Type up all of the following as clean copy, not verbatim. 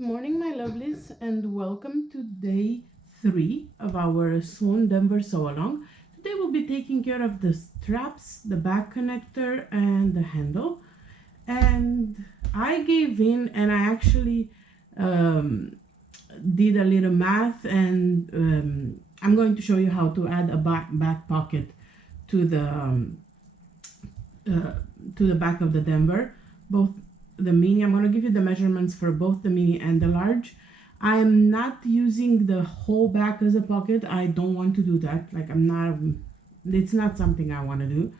morning, my lovelies, and welcome to day 3 of our Swoon Denver sew along. Today we'll be taking care of the straps, the back connector, and the handle. And I gave in, and I actually did a little math, and I'm going to show you how to add a back pocket to the back of the Denver, both the mini. I'm going to give you the measurements for both the mini and the large. I am not using the whole back as a pocket. I don't want to do that. It's not something I want to do.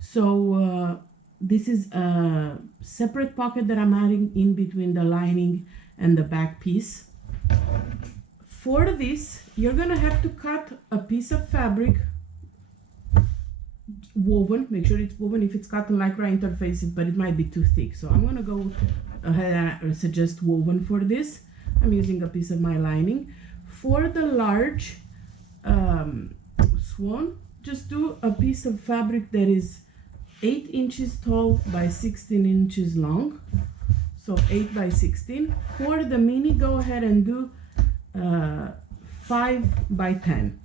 So this is a separate pocket that I'm adding in between the lining and the back piece. For this, you're going to have to cut a piece of fabric, woven. Make sure it's woven. If it's cotton lycra, interface it, but it might be too thick, so I'm gonna go ahead and suggest woven for this. I'm using a piece of my lining. For the large swan, just do a piece of fabric that is 8 inches tall by 16 inches long, so 8 by 16. For the mini, go ahead and do 5 by 10.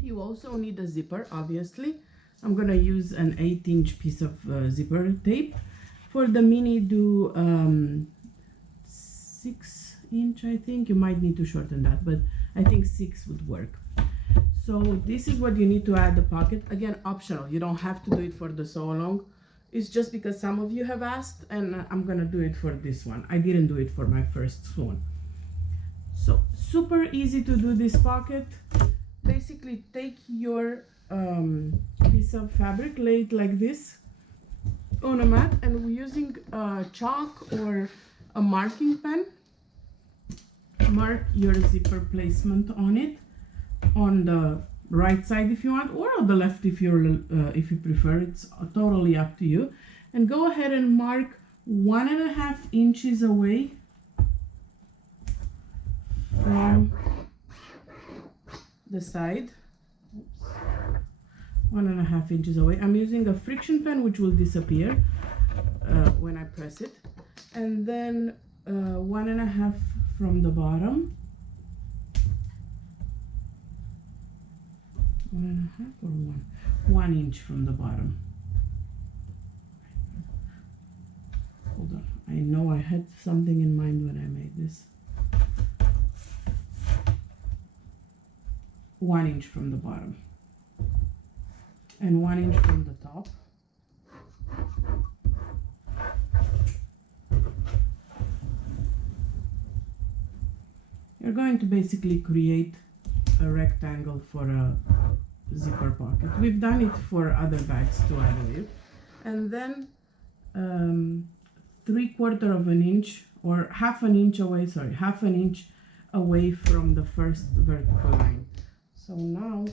You also need a zipper, obviously. I'm gonna use an 8-inch piece of zipper tape. For the mini, do 6-inch, I think. You might need to shorten that, but I think 6 would work. So this is what you need to add the pocket. Again, optional. You don't have to do it for the sew along. It's just because some of you have asked, and I'm gonna do it for this one. I didn't do it for my first one. So super easy to do this pocket. Basically, take your piece of fabric, lay it like this on a mat, and we're using chalk or a marking pen. Mark your zipper placement on it, on the right side if you want, or on the left if you prefer. It's totally up to you. And go ahead and mark 1.5 inches away from the side. 1.5 inches away. I'm using a friction pen, which will disappear when I press it, and then 1.5 from the bottom. 1.5 or 1 inch from the bottom. Hold on, I know I had something in mind when I made this. 1 inch from the bottom and 1 inch from the top. You're going to basically create a rectangle for a zipper pocket. We've done it for other bags too, I believe. And then 3/4 of an inch or half an inch away from the first vertical line. So now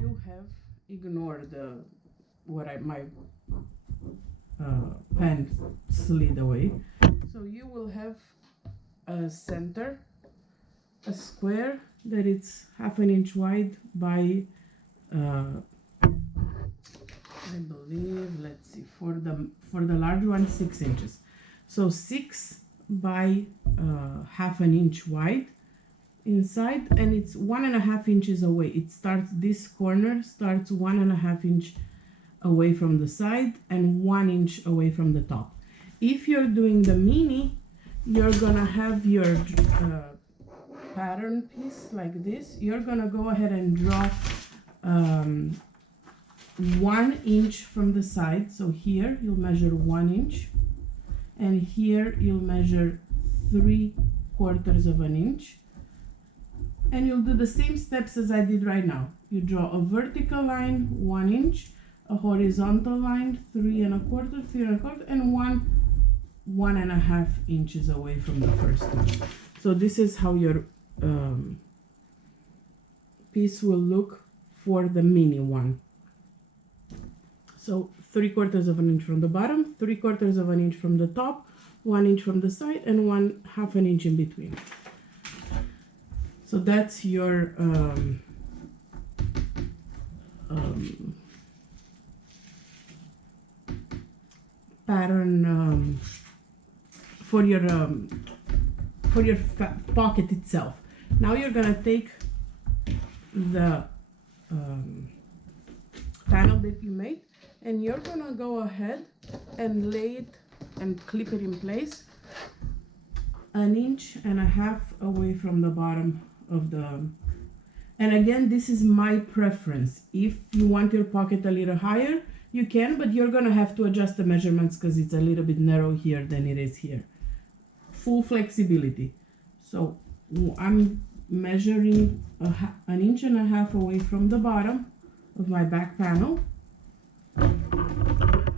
you have ignored my pen slid away. So you will have a center, a square that it's half an inch wide by I believe, let's see, for the large one, 6 inches. So 6 by half an inch wide inside, and it's 1.5 inches away. It starts, this corner starts 1.5 inch away from the side and 1 inch away from the top. If you're doing the mini, you're gonna have your pattern piece like this. You're gonna go ahead and draw 1 inch from the side. So here you'll measure 1 inch, and here you'll measure 3/4 of an inch. And you'll do the same steps as I did right now. You draw a vertical line, 1 inch, a horizontal line, 3.25, 3.25, and 1.5 inches away from the first one. So this is how your piece will look for the mini one. So 3/4 of an inch from the bottom, 3/4 of an inch from the top, 1 inch from the side, and 1/2 an inch in between. So that's your pattern for your pocket itself. Now you're gonna take the panel that you made, and you're gonna go ahead and lay it and clip it in place 1.5 inches away from the bottom of the, and again, this is my preference. If you want your pocket a little higher, you can, but you're gonna have to adjust the measurements because it's a little bit narrow here than it is here. Full flexibility. So I'm measuring 1.5 inches away from the bottom of my back panel,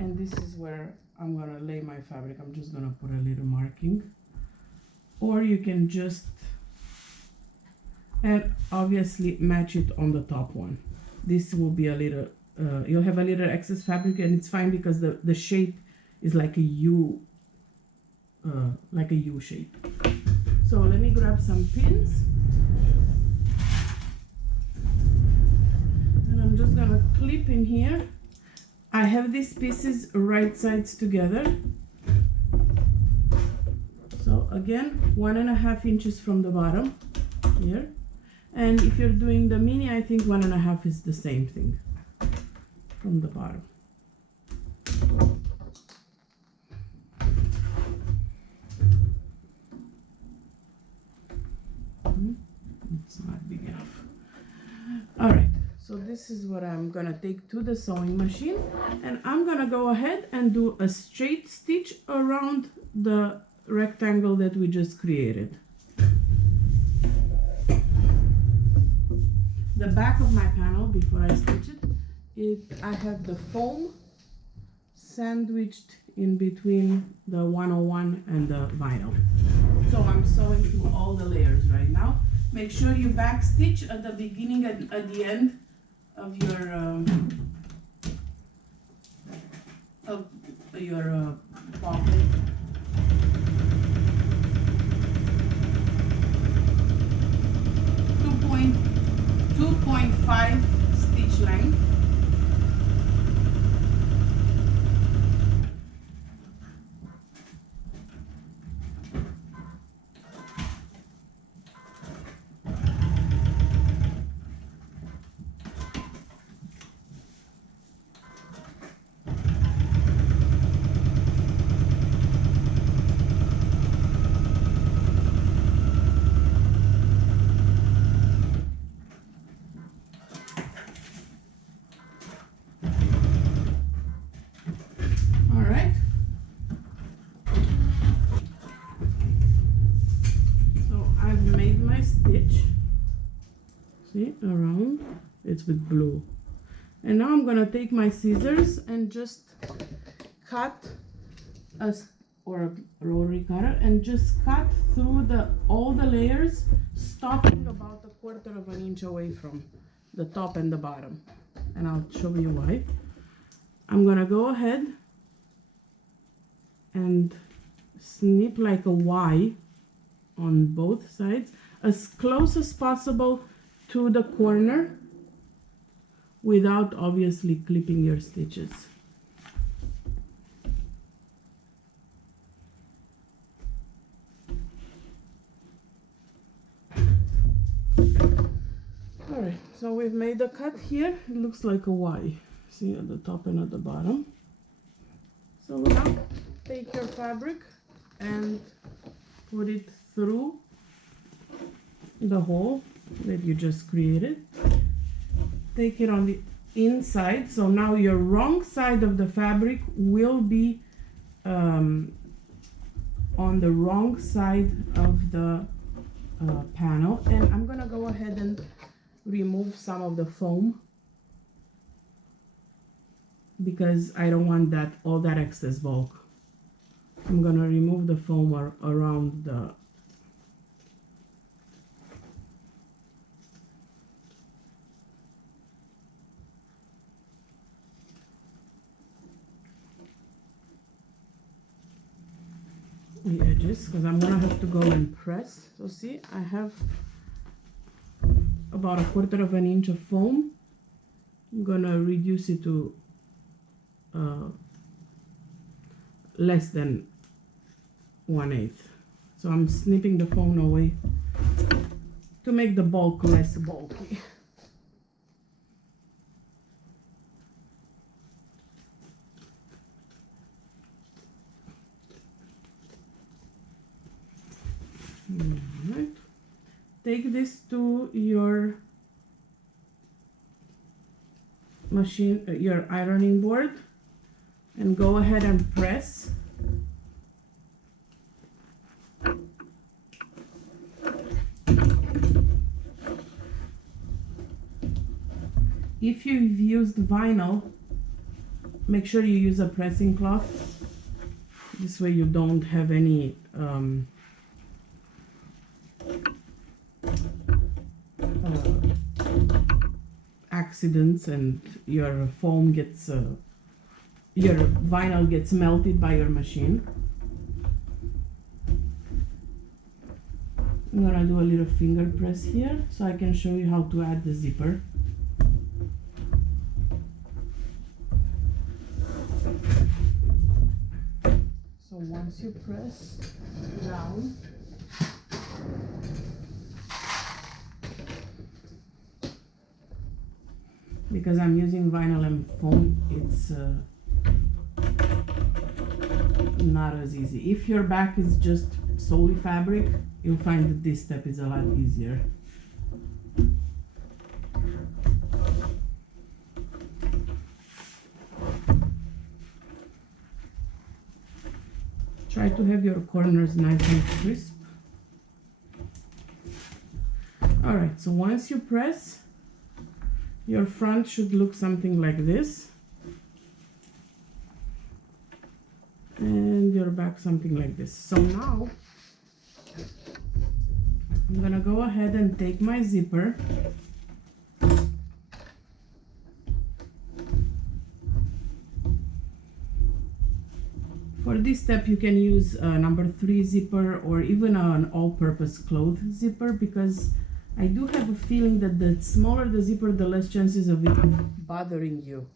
and this is where I'm gonna lay my fabric. I'm just gonna put a little marking, or you can just, and obviously match it on the top one. This will be a little, you'll have a little excess fabric, and it's fine because the shape is like a U shape. So let me grab some pins, and I'm just gonna clip in here. I have these pieces right sides together. So again, 1.5 inches from the bottom here. And if you're doing the mini, I think 1.5 is the same thing from the bottom. It's not big enough. All right, so this is what I'm gonna take to the sewing machine, and I'm gonna go ahead and do a straight stitch around the rectangle that we just created. The back of my panel, before I stitch it, I have the foam sandwiched in between the 101 and the vinyl. So I'm sewing through all the layers right now. Make sure you back stitch at the beginning and at the end of your pocket. 2.5 stitch length. See, around, it's with blue. And now I'm gonna take my scissors and just cut or a rotary cutter and just cut through all the layers, stopping about 1/4 inch away from the top and the bottom. And I'll show you why. I'm gonna go ahead and snip like a Y on both sides, as close as possible to the corner without obviously clipping your stitches. Alright, so we've made a cut here. It looks like a Y. See, at the top and at the bottom. So now take your fabric and put it through the hole that you just created. Take it on the inside, so now your wrong side of the fabric will be on the wrong side of the panel, and I'm gonna go ahead and remove some of the foam because I don't want all that excess bulk. I'm gonna remove the foam around the edges, because I'm gonna have to go and press. So see, I have about 1/4 inch of foam. I'm gonna reduce it to less than 1/8. So I'm snipping the phone away to make the bulk less bulky. Alright. Take this to your machine, your ironing board, and go ahead and press. If you've used vinyl, make sure you use a pressing cloth. This way you don't have any accidents and your foam gets, your vinyl gets melted by your machine. I'm gonna do a little finger press here so I can show you how to add the zipper. So once you press down, because I'm using vinyl and foam, it's not as easy. If your back is just solely fabric, you'll find that this step is a lot easier. Try to have your corners nice and crisp. Alright, so once you press, your front should look something like this. And your back something like this. So now, I'm gonna go ahead and take my zipper. For this step you can use a number 3 zipper or even an all-purpose cloth zipper, because I do have a feeling that the smaller the zipper, the less chances of it bothering you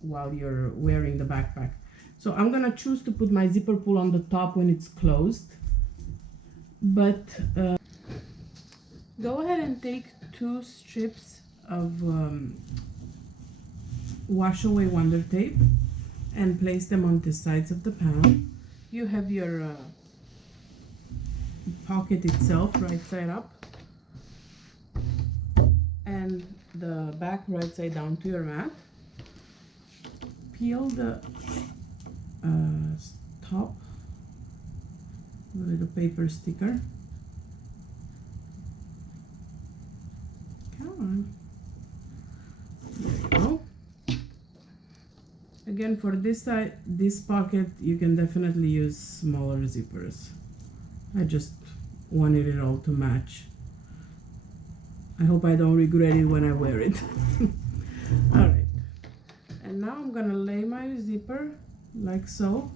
while you're wearing the backpack. So I'm gonna choose to put my zipper pull on the top when it's closed, but go ahead and take 2 strips of wash away Wonder Tape and place them on the sides of the panel. You have your pocket itself right side up and the back right side down to your mat. Peel the top with a paper sticker. Come on. There you go. Again, for this side, this pocket, you can definitely use smaller zippers. I just wanted it all to match. I hope I don't regret it when I wear it. Alright. And now I'm gonna lay my zipper like so.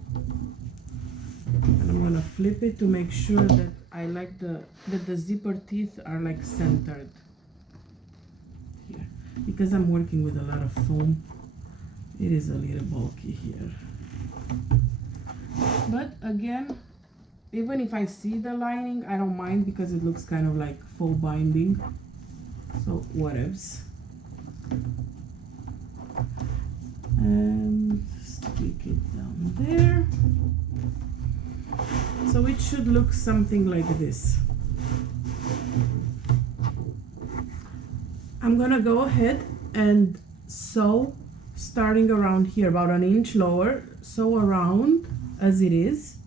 And I'm gonna flip it to make sure that I like that the zipper teeth are like centered here. Because I'm working with a lot of foam, it is a little bulky here. But again, even if I see the lining, I don't mind because it looks kind of like faux binding. So whatevs. And stick it down there. So it should look something like this. I'm gonna go ahead and sew starting around here, about an inch lower, sew around as it is,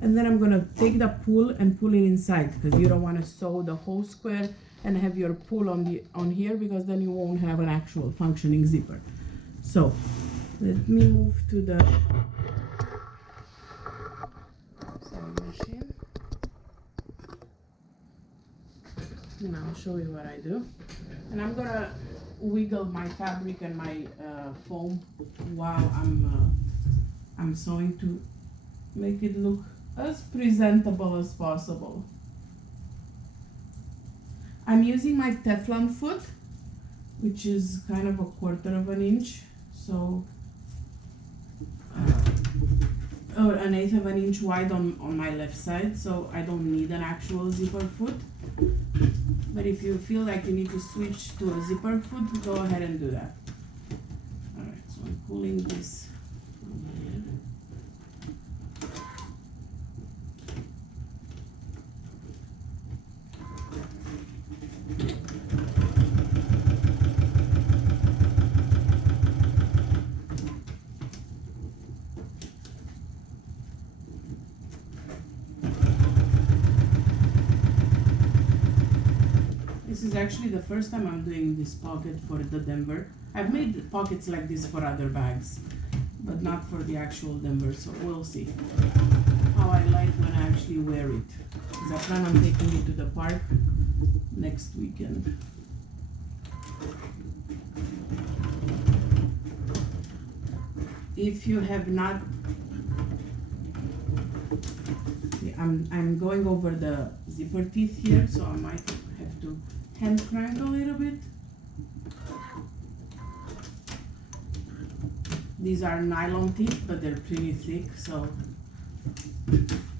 and then I'm gonna take the pull and pull it inside, because you don't want to sew the whole square and have your pull on here, because then you won't have an actual functioning zipper. So let me move to the sewing machine and I'll show you what I do. And I'm gonna wiggle my fabric and my foam while I'm sewing to make it look as presentable as possible. I'm using my Teflon foot, which is kind of a 1/4 of an inch, so or an eighth of an inch wide on my left side, so I don't need an actual zipper foot. But if you feel like you need to switch to a zipper foot, go ahead and do that. Alright, so I'm pulling this from here. This is actually the first time I'm doing this pocket for the Denver. I've made pockets like this for other bags, but not for the actual Denver, so we'll see how I like when I actually wear it. Because I plan on taking it to the park next weekend. If you have not, I'm going over the zipper teeth here, so I might have to hand crank a little bit. These are nylon teeth, but they're pretty thick, so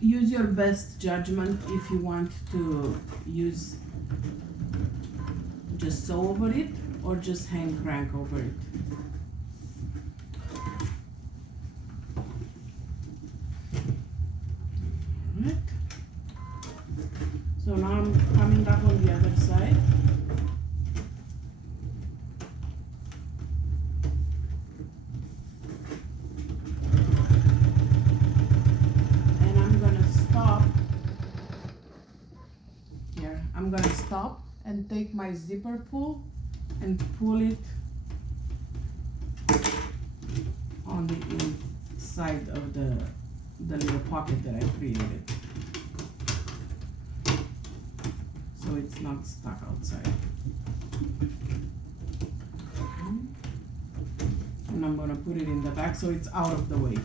use your best judgment if you want to use just sew over it or just hand crank over it. Alright. So now I'm coming up on the other side. And I'm gonna stop here. I'm gonna stop and take my zipper pull and pull it on the inside of the little pocket that I created, so it's not stuck outside. And I'm gonna put it in the back so it's out of the way.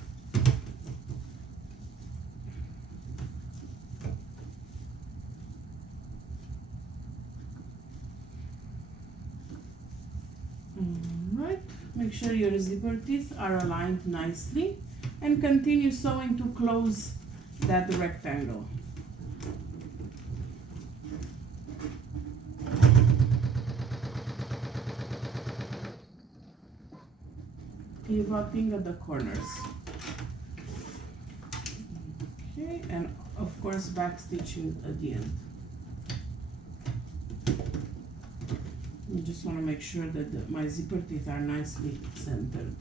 Alright, make sure your zipper teeth are aligned nicely and continue sewing to close that rectangle. Pivoting at the corners. Okay, and of course back stitching at the end. You just want to make sure that my zipper teeth are nicely centered.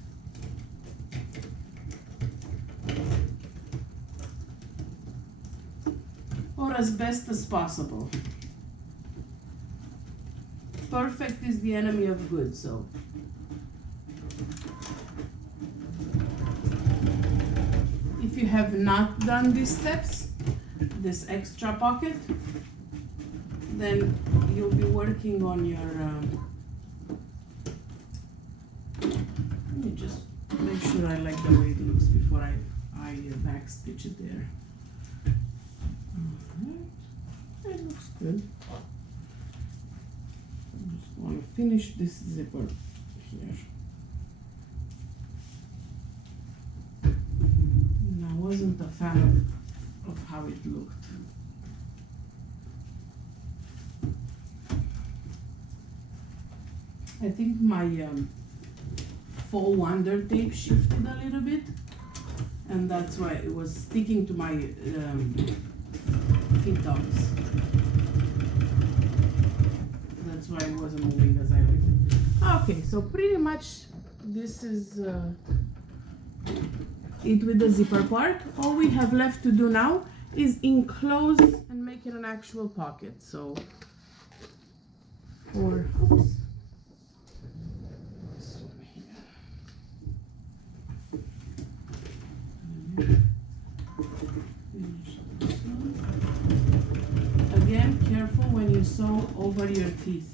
Or as best as possible. Perfect is the enemy of good, so. If you have not done these steps, this extra pocket, then you'll be working on your, let me just make sure I like the way it looks before I back stitch it there. Alright, it looks good. I just want to finish this zipper here. And I wasn't a fan of how it looked. I think my faux wonder tape shifted a little bit, and that's why it was sticking to my feet tops. That's why it wasn't moving as I would. Okay, so pretty much this is it with the zipper part. All we have left to do now is enclose and make it an actual pocket. So for, oops. Again, careful when you sew over your teeth.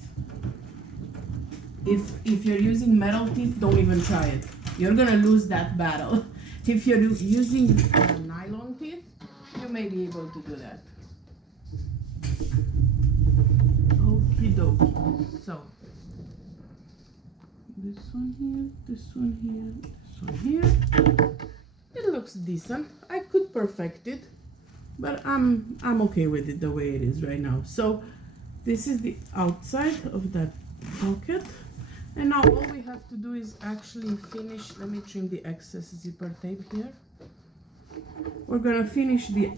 If you're using metal teeth, don't even try it. You're gonna lose that battle. If you're using nylon teeth, you may be able to do that. Okie dokie. So this one here, this one here, this one here. It looks decent. I could perfect it, but I'm okay with it the way it is right now. So this is the outside of that pocket. And now all we have to do is actually finish. Let me trim the excess zipper tape here. We're gonna finish the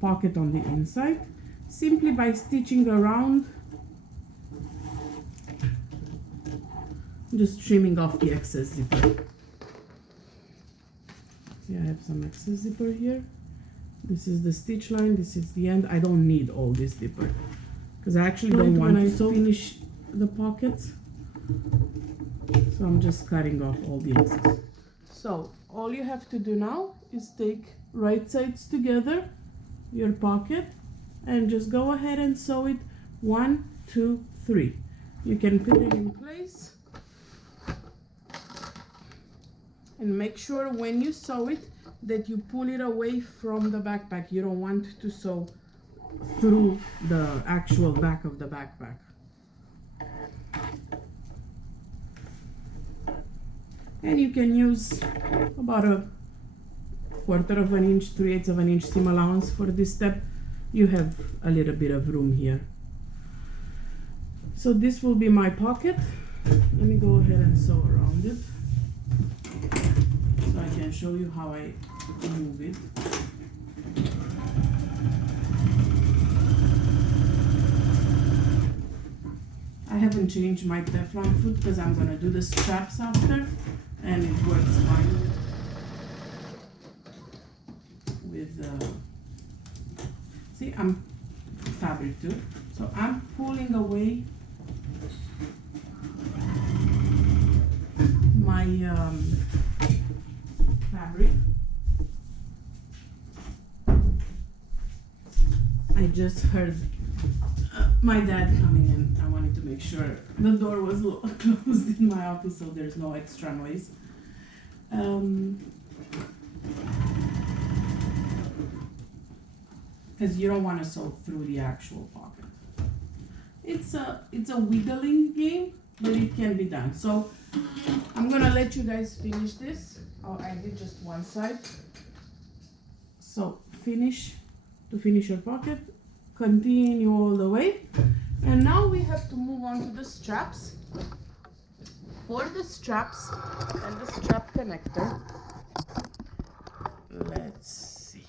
pocket on the inside simply by stitching around, just trimming off the excess zipper. See, I have some excess zipper here. This is the stitch line, this is the end. I don't need all this zipper because I actually don't want to finish the pockets. So I'm just cutting off all the excess. So all you have to do now is take right sides together, your pocket, and just go ahead and sew it 1, 2, 3. You can put it in place and make sure when you sew it that you pull it away from the backpack. You don't want to sew through the actual back of the backpack. And you can use about a 1/4 of an inch, 3/8 of an inch seam allowance for this step. You have a little bit of room here. So this will be my pocket. Let me go ahead and sew around it so I can show you how I move it. I haven't changed my Teflon foot because I'm gonna do the straps after, and it works fine with see, I'm fabric too, so I'm pulling away my fabric. I just heard my dad coming in. I wanted to make sure the door was closed in my office so there's no extra noise. Because you don't want to sew through the actual pocket. It's a wiggling game, but it can be done. So I'm gonna let you guys finish this. Oh, I did just one side. So finish your pocket, continue all the way, and now we have to move on to the straps. For the straps and the strap connector, let's see.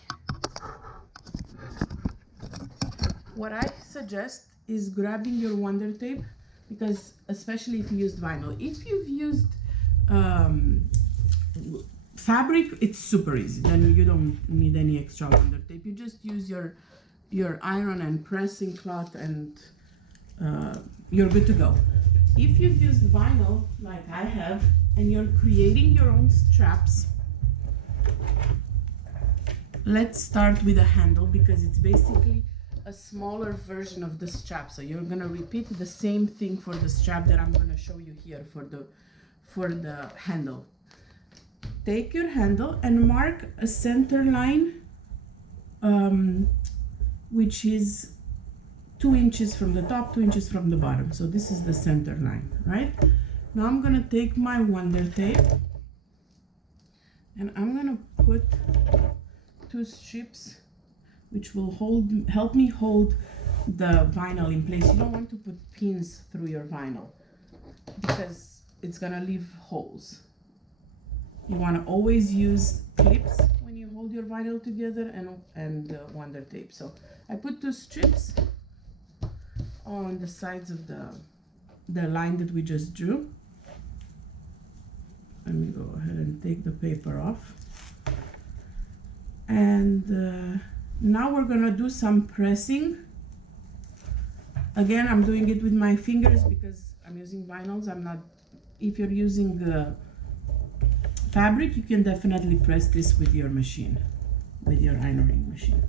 What I suggest is grabbing your Wonder Tape, because especially if you used vinyl. If you've used fabric, it's super easy. Then you don't need any extra Wonder Tape. You just use your iron and pressing cloth and you're good to go. If you've used vinyl like I have and you're creating your own straps, let's start with a handle because it's basically a smaller version of the strap. So you're gonna repeat the same thing for the strap that I'm gonna show you here for the handle. Take your handle and mark a center line which is 2 inches from the top, 2 inches from the bottom. So this is the center line, right? Now I'm gonna take my Wonder Tape and I'm gonna put 2 strips which will help me hold the vinyl in place. You don't want to put pins through your vinyl because it's gonna leave holes. You want to always use clips when you hold your vinyl together and Wonder Tape. So I put 2 strips on the sides of the line that we just drew. Let me go ahead and take the paper off. And now we're gonna do some pressing. Again, I'm doing it with my fingers because I'm using vinyls. If you're using fabric, you can definitely press this with your machine, with your ironing machine.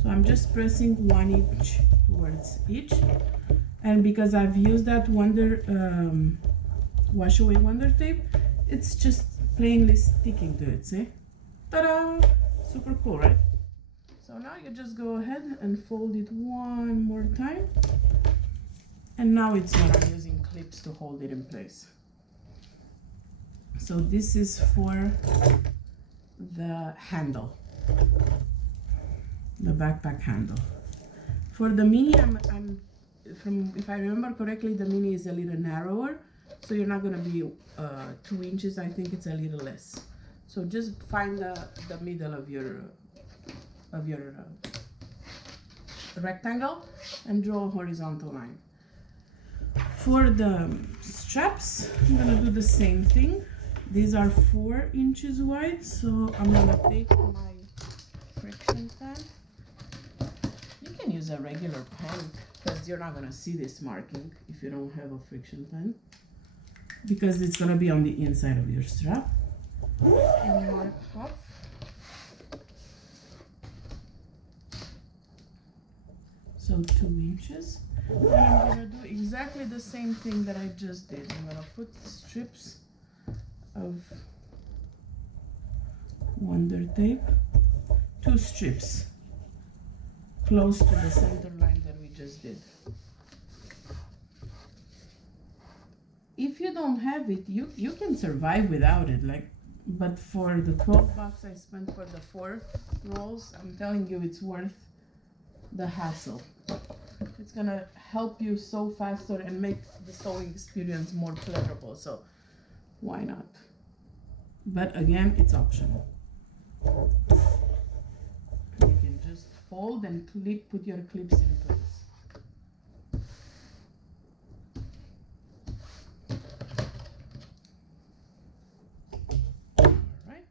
So I'm just pressing 1 inch towards each. And because I've used that wash away Wonder Tape, it's just plainly sticking to it, see? Ta-da! Super cool, right? So now you just go ahead and fold it one more time. And now it's not, I'm using clips to hold it in place. So this is for the handle, the backpack handle. For the mini, I'm from, if I remember correctly, the mini is a little narrower, so you're not gonna be 2 inches. I think it's a little less. So just find the middle of your rectangle and draw a horizontal line. For the straps, I'm gonna do the same thing. These are 4 inches wide, so I'm gonna take my friction pen. You can use a regular pen because you're not gonna see this marking if you don't have a friction pen, because it's gonna be on the inside of your strap. And mark half. So 2 inches. And I'm gonna do exactly the same thing that I just did. I'm gonna put strips of Wonder Tape, 2 strips close to the center line that we just did. If you don't have it, you can survive without it, like, but for the $12 I spent for the 4 rolls, I'm telling you, it's worth the hassle. It's gonna help you sew faster and make the sewing experience more pleasurable, so why not? But again, it's optional. You can just fold and put your clips in place. Alright.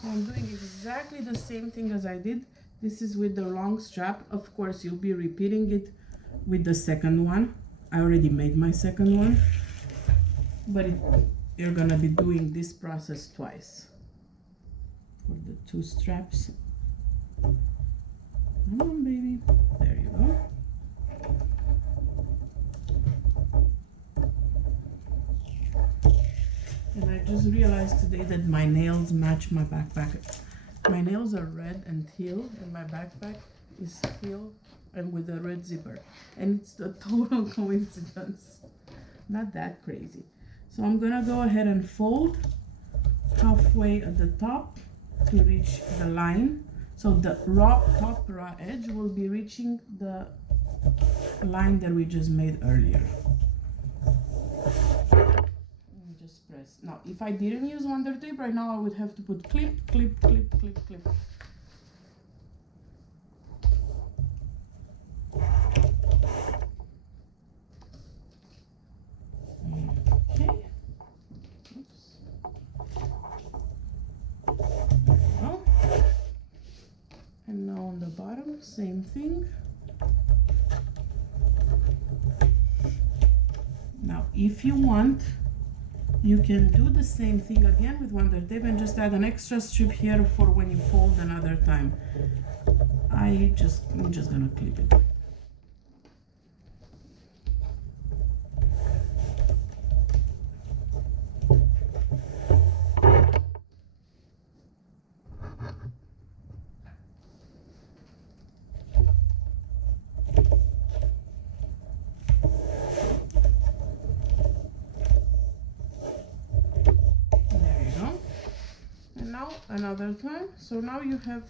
So I'm doing exactly the same thing as I did. This is with the long strap. Of course, you'll be repeating it with the second one. I already made my second one, but you're gonna be doing this process twice for the 2 straps. Come on, baby. There you go. And I just realized today that my nails match my backpack. My nails are red and teal, and my backpack is teal and with a red zipper. And it's a total coincidence. Not that crazy. So I'm gonna go ahead and fold halfway at the top to reach the line. So the top raw edge will be reaching the line that we just made earlier. Just press. Now, if I didn't use Wonder Tape right now, I would have to put clip, clip, clip, clip, clip. Okay. Oops. Well, and now on the bottom, same thing. Now, if you want, you can do the same thing again with Wonder Tape and just add an extra strip here for when you fold another time. I'm just gonna clip it. Another time. So now you have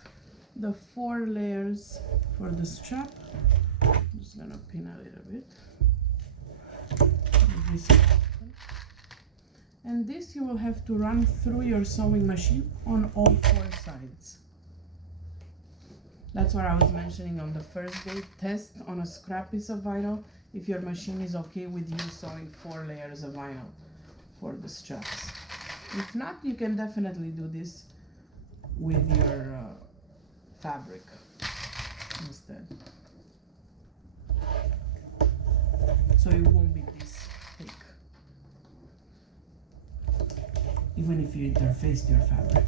the 4 layers for the strap. I'm just gonna pin a little bit. And this you will have to run through your sewing machine on all 4 sides. That's what I was mentioning on the first day. Test on a scrap piece of vinyl if your machine is okay with you sewing 4 layers of vinyl for the straps. If not, you can definitely do this with your fabric instead. So it won't be this thick, even if you interfaced your fabric.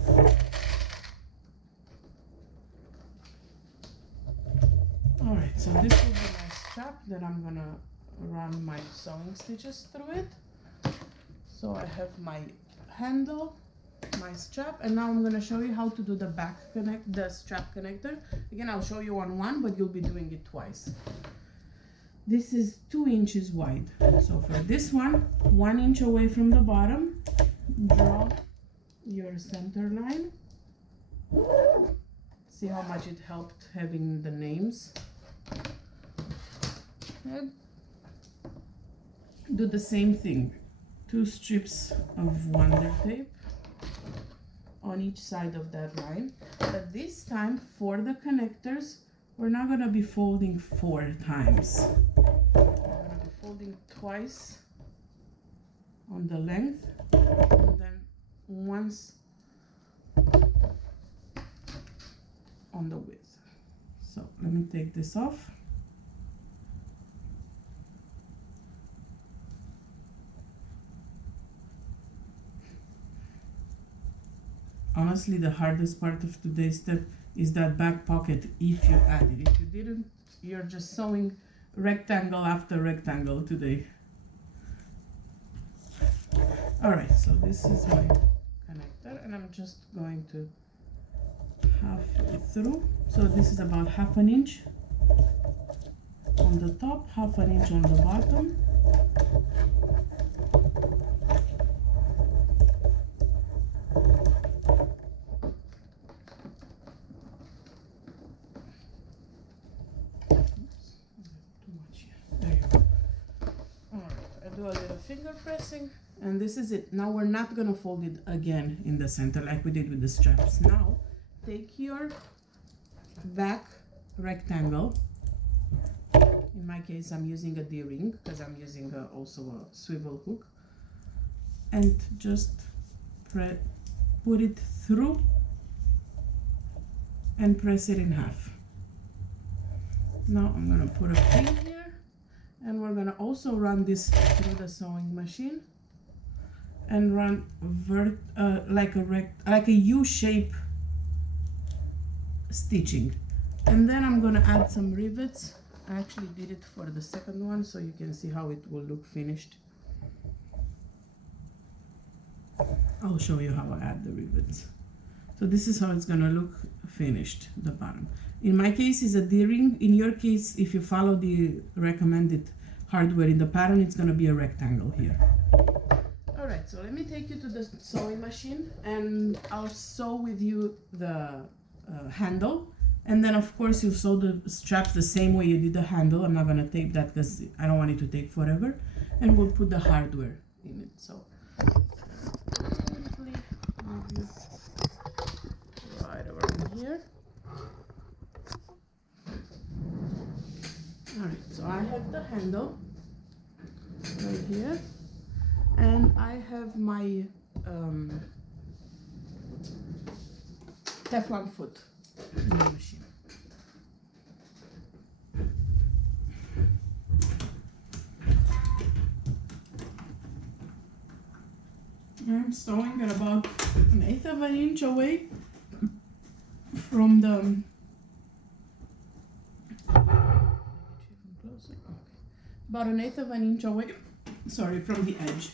Alright, so this will be my strap that I'm gonna run my sewing stitches through it. So I have my handle, my strap, and now I'm going to show you how to do the the strap connector. Again, I'll show you on one, but you'll be doing it twice. This is 2 inches wide. So for this one, 1 inch away from the bottom, draw your center line. See how much it helped having the names. And do the same thing. 2 strips of Wonder Tape on each side of that line. But this time, for the connectors, we're not gonna be folding 4 times. We're gonna be folding twice on the length, and then once on the width. So let me take this off. Honestly, the hardest part of today's step is that back pocket if you add it. If you didn't, you're just sewing rectangle after rectangle today. Alright, so this is my connector, and I'm just going to halfway through. So this is about 1/2 inch on the top, 1/2 inch on the bottom. Do a little finger pressing, and this is it. Now we're not gonna fold it again in the center like we did with the straps. Now take your back rectangle. In my case, I'm using a D-ring because I'm using also a swivel hook, and just put it through and press it in half. Now I'm gonna put a pin here. And we're gonna also run this through the sewing machine and run like a U-shape stitching. And then I'm gonna add some rivets. I actually did it for the second one, so you can see how it will look finished. I'll show you how I add the rivets. So this is how it's gonna look finished, the bottom. In my case, it's a D-ring. In your case, if you follow the recommended hardware in the pattern, it's gonna be a rectangle here. All right, so let me take you to the sewing machine, and I'll sew with you the handle. And then of course you sew the straps the same way you did the handle. I'm not gonna tape that because I don't want it to take forever. And we'll put the hardware in it. So simply move you right around here. Alright, so I have the handle right here, and I have my Teflon foot in the machine. I'm sewing at about 1/8 of an inch away from the about 1/8 of an inch away, sorry, from the edge.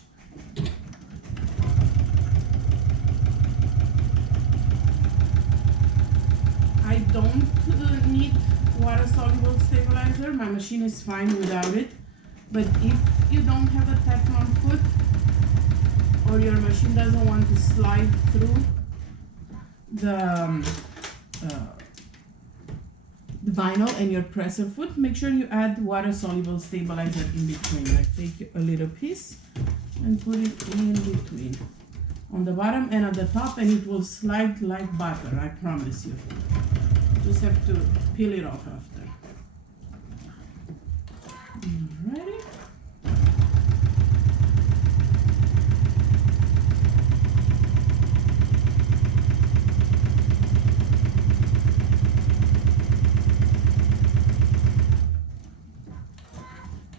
I don't need water soluble stabilizer. My machine is fine without it. But if you don't have a Teflon foot, or your machine doesn't want to slide through the vinyl and your presser foot, make sure you add water soluble stabilizer in between. Like take a little piece and put it in between on the bottom and at the top, and it will slide like butter, I promise you. Just have to peel it off after. Alrighty.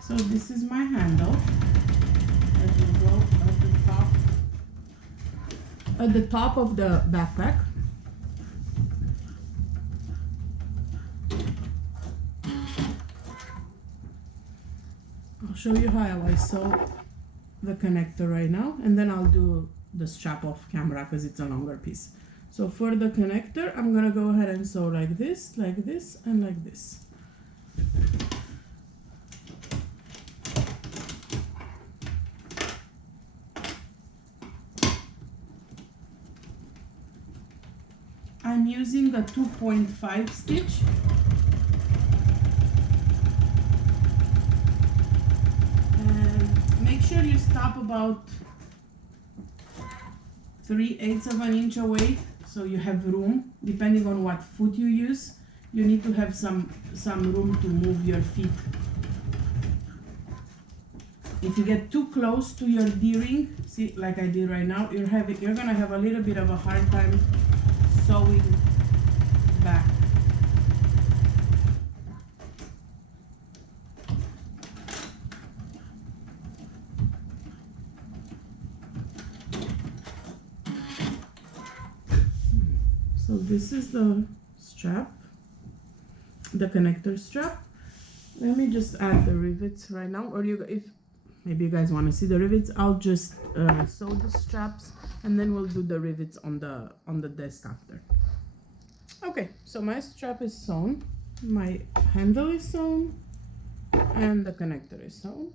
So this is my handle that will go at the top of the backpack. I'll show you how I sew the connector right now, and then I'll do the strap off camera because it's a longer piece. So for the connector, I'm gonna go ahead and sew like this, and like this. I'm using a 2.5 stitch. And make sure you stop about 3/8 of an inch away, so you have room. Depending on what foot you use, you need to have some room to move your feet. If you get too close to your D-ring, see, like I did right now, you're gonna have a little bit of a hard time sewing back. So this is the strap, the connector strap. Let me just add the rivets right now, or if maybe you guys want to see the rivets, I'll just sew the straps and then we'll do the rivets on the desk after. Okay, so my strap is sewn, my handle is sewn, and the connector is sewn.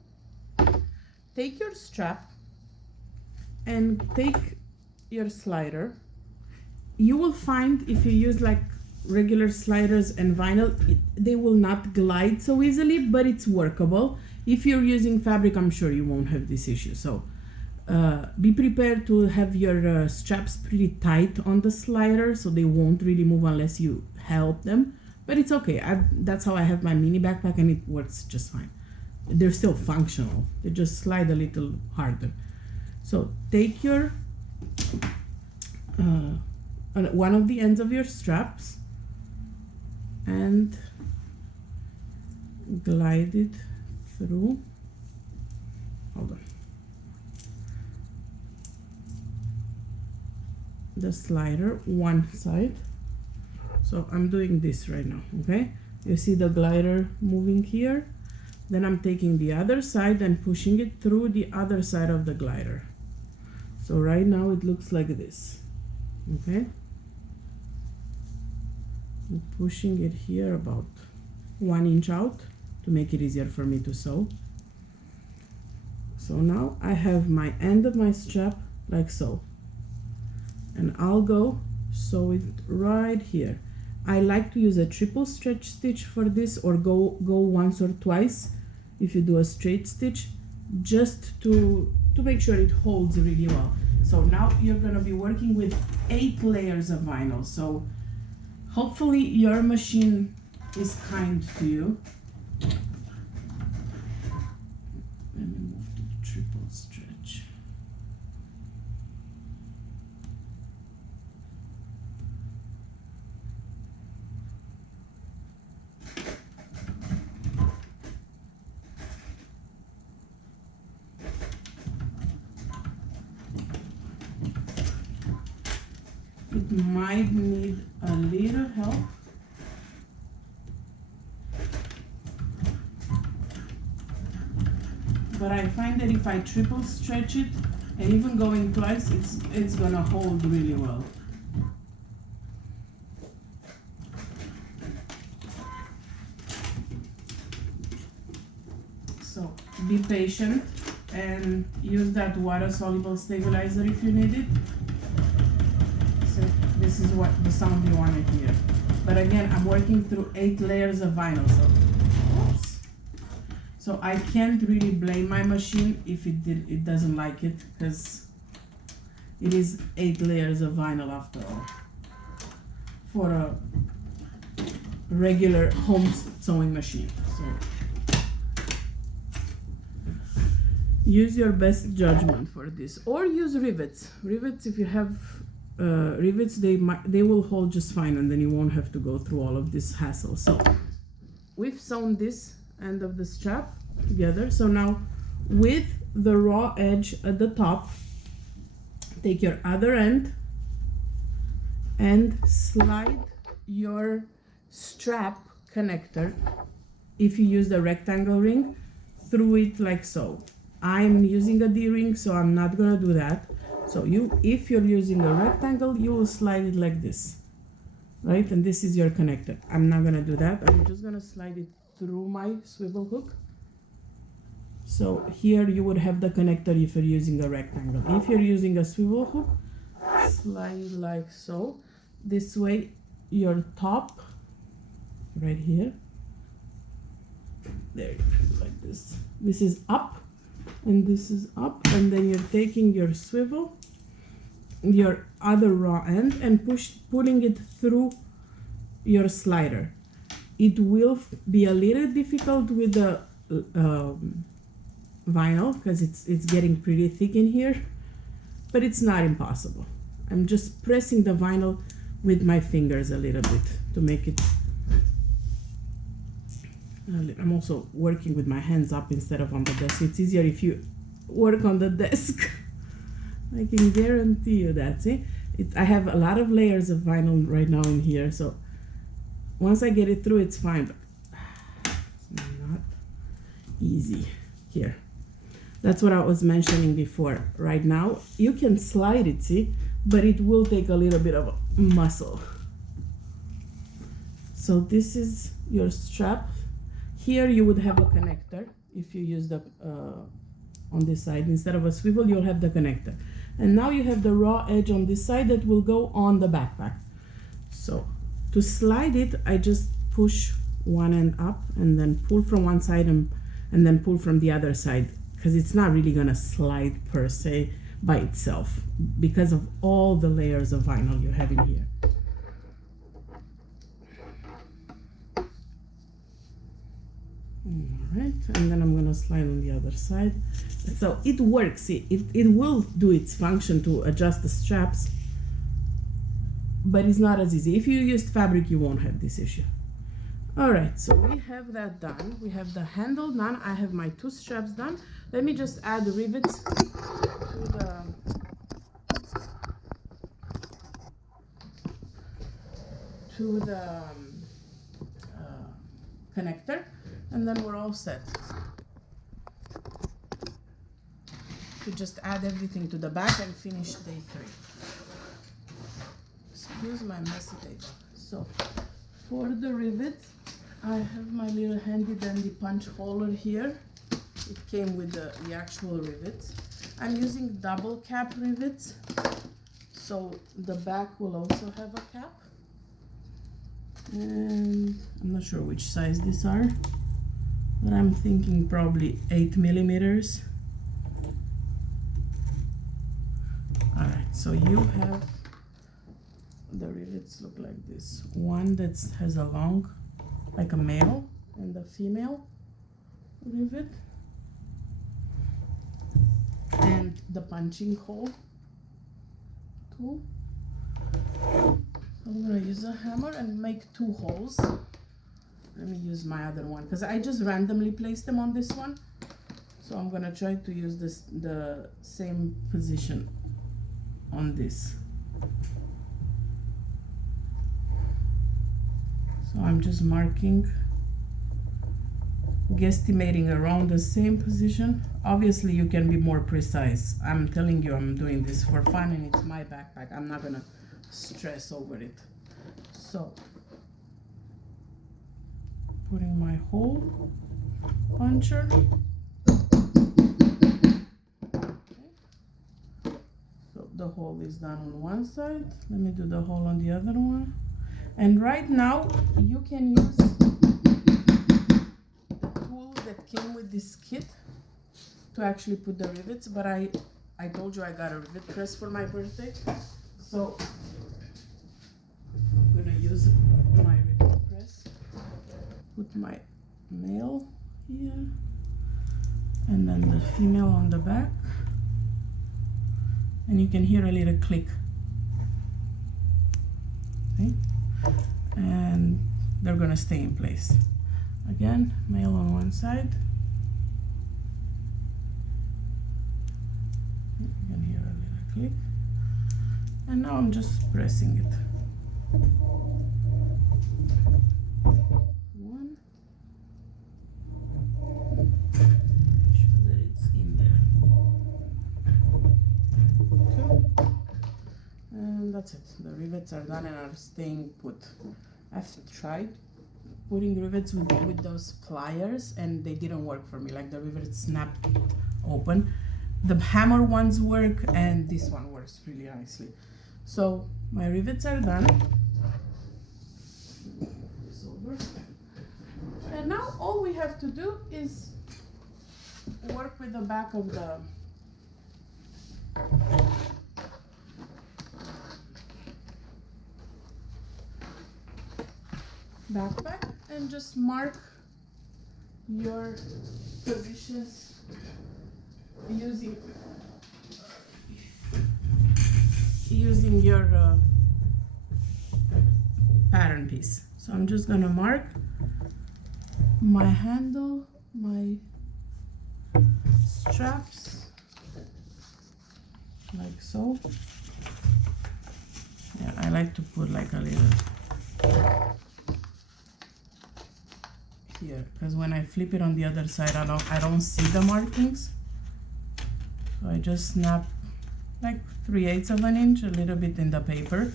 Take your strap and take your slider. You will find if you use like regular sliders and vinyl, they will not glide so easily, but it's workable. If you're using fabric, I'm sure you won't have this issue. So be prepared to have your straps pretty tight on the slider so they won't really move unless you help them. But it's okay. That's how I have my mini backpack and it works just fine. They're still functional. They just slide a little harder. So take your one of the ends of your straps and glide it through. Hold on. The slider one side. So I'm doing this right now, okay? You see the glider moving here? Then I'm taking the other side and pushing it through the other side of the glider. So right now it looks like this, okay? I'm pushing it here about 1 inch out to make it easier for me to sew. So now I have my end of my strap like so. And I'll go sew it right here. I like to use a triple stretch stitch for this, or go once or twice if you do a straight stitch, just to make sure it holds really well. So now you're gonna be working with 8 layers of vinyl. So hopefully your machine is kind to you. Let me move to the triple stretch. It might need a little help. But I find that if I triple stretch it, and even going twice, it's gonna hold really well. So be patient and use that water-soluble stabilizer if you need it. So this is what the sound you want to hear. But again, I'm working through 8 layers of vinyl, so oops. So I can't really blame my machine if it doesn't like it, because it is 8 layers of vinyl after all. For a regular home sewing machine. So use your best judgment for this, or use rivets. Rivets, if you have rivets, they will hold just fine, and then you won't have to go through all of this hassle. So we've sewn this end of the strap together. So now with the raw edge at the top, take your other end and slide your strap connector, if you use the rectangle ring, through it like so. I'm using a D-ring, so I'm not gonna do that. So if you're using a rectangle, you will slide it like this, right? And this is your connector. I'm not gonna do that. I'm just gonna slide it through my swivel hook. So here you would have the connector if you're using a rectangle. If you're using a swivel hook, slide like so. this way your top right here, there, like this. This is up and this is up, and then you're taking your swivel, your other raw end, and pulling it through your slider. It will be a little difficult with the vinyl because it's getting pretty thick in here, but it's not impossible. I'm just pressing the vinyl with my fingers a little bit to make it. I'm also working with my hands up instead of on the desk. It's easier if you work on the desk. I can guarantee you that. See, I have a lot of layers of vinyl right now in here, so once I get it through, it's fine, but it's not easy here. That's what I was mentioning before. Right now, you can slide it, see, but it will take a little bit of muscle. So this is your strap. Here you would have a connector. If you use the on this side instead of a swivel, you'll have the connector. And now you have the raw edge on this side that will go on the backpack. So to slide it, I just push one end up and then pull from one side and then pull from the other side, because it's not really gonna slide per se by itself because of all the layers of vinyl you have in here. All right, and then I'm gonna slide on the other side. So it works, it will do its function to adjust the straps, but it's not as easy. If you used fabric, you won't have this issue. All right, so we have that done. We have the handle done. I have my two straps done. Let me just add the rivets to the connector, and then we're all set. To just add everything to the back and finish day 3. Excuse my messy paper. So for the rivets, I have my little handy dandy punch holder here. It came with the actual rivets. I'm using double cap rivets, so the back will also have a cap. And I'm not sure which size these are, but I'm thinking probably 8 millimeters. All right, so you have the rivets look like this. One that has a long, like a male, and the female rivet, and the punching hole tool. I'm gonna use a hammer and make 2 holes. Let me use my other one because I just randomly placed them on this one. So I'm gonna try to use the same position on this. So I'm just marking, guesstimating around the same position. Obviously you can be more precise. I'm telling you, I'm doing this for fun and it's my backpack. I'm not gonna stress over it. So putting my hole puncher. So the hole is done on one side. Let me do the hole on the other one. And right now you can use the tool that came with this kit to actually put the rivets, but I told you I got a rivet press for my birthday. So I'm gonna use my rivet press. Put my male here and then the female on the back. And you can hear a little click. Okay? And they're gonna stay in place. Again, male on one side. You can hear a little click. And now I'm just pressing it. One. Make sure that it's in there. Two. And that's it. The rivets are done and are staying put. I've tried putting rivets with those pliers and they didn't work for me. Like the rivet snapped open. The hammer ones work and this one works really nicely. So My rivets are done. It's over. And now all we have to do is work with the back of the backpack and just mark your positions using your pattern piece. So I'm just gonna mark my handle, my straps, like so. Yeah, I like to put like a little here, because when I flip it on the other side, I don't see the markings. So I just snap like 3/8 of an inch, a little bit in the paper,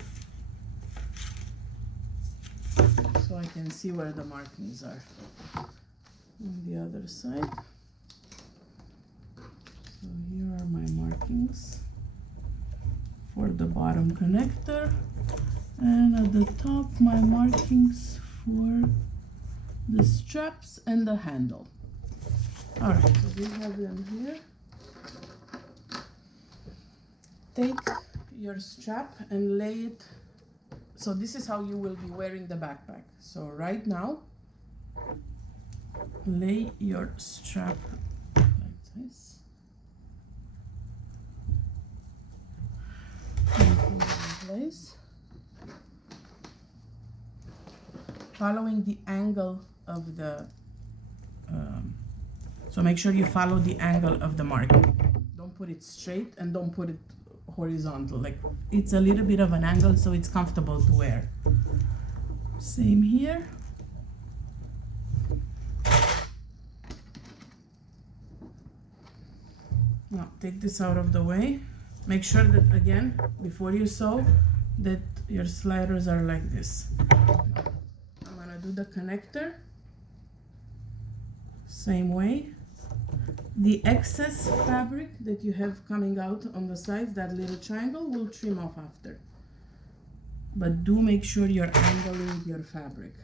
so I can see where the markings are. On the other side. So here are my markings for the bottom connector, and at the top my markings for the straps and the handle. Alright, so we have them here. Take your strap and lay it, so this is how you will be wearing the backpack. So right now, lay your strap like this. And hold it in place. Following the angle of the, so make sure you follow the angle of the marking. Don't put it straight and don't put it horizontal. Like, it's a little bit of an angle, so it's comfortable to wear. Same here. Now take this out of the way. Make sure that, again, before you sew, that your sliders are like this. I'm gonna do the connector same way. The excess fabric that you have coming out on the sides, that little triangle, will trim off after. But do make sure you're angling your fabric.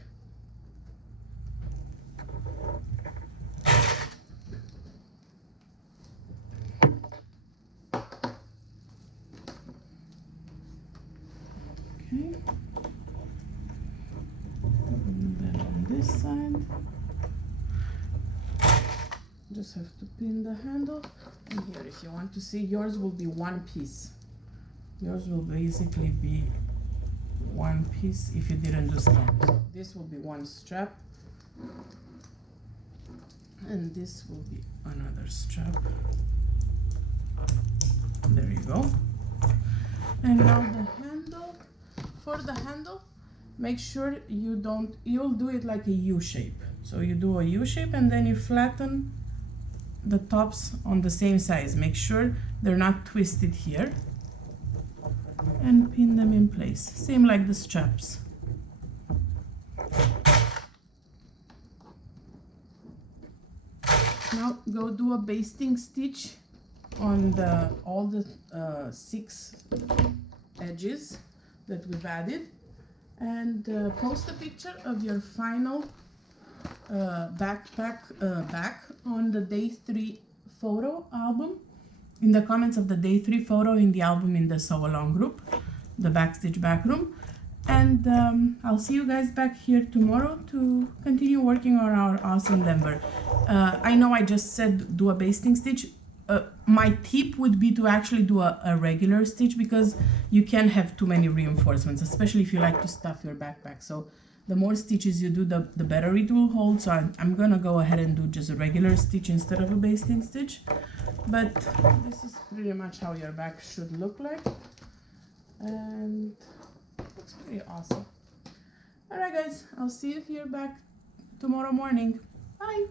Okay. And then on this side, just have to pin the handle. And here, if you want to see, yours will be one piece. Yours will basically be one piece if you didn't do strap. So this will be one strap, and this will be another strap. There you go. And now the handle. For the handle, make sure you'll do it like a U shape. So you do a U shape and then you flatten the tops on the same size. Make sure they're not twisted here, and pin them in place. Same like the straps. Now go do a basting stitch on all the 6 edges that we've added, and post a picture of your final backpack back on the day 3 photo album, in the comments of the day 3 photo in the album in the sew along group, the backstitch backroom. And I'll see you guys back here tomorrow to continue working on our awesome Denver. I know I just said do a basting stitch. My tip would be to actually do a regular stitch, because you can have too many reinforcements, especially if you like to stuff your backpack. So the more stitches you do, the better it will hold. So I'm gonna go ahead and do just a regular stitch instead of a basting stitch. But this is pretty much how your back should look like, and looks pretty awesome. All right, guys, I'll see you here back tomorrow morning. Bye.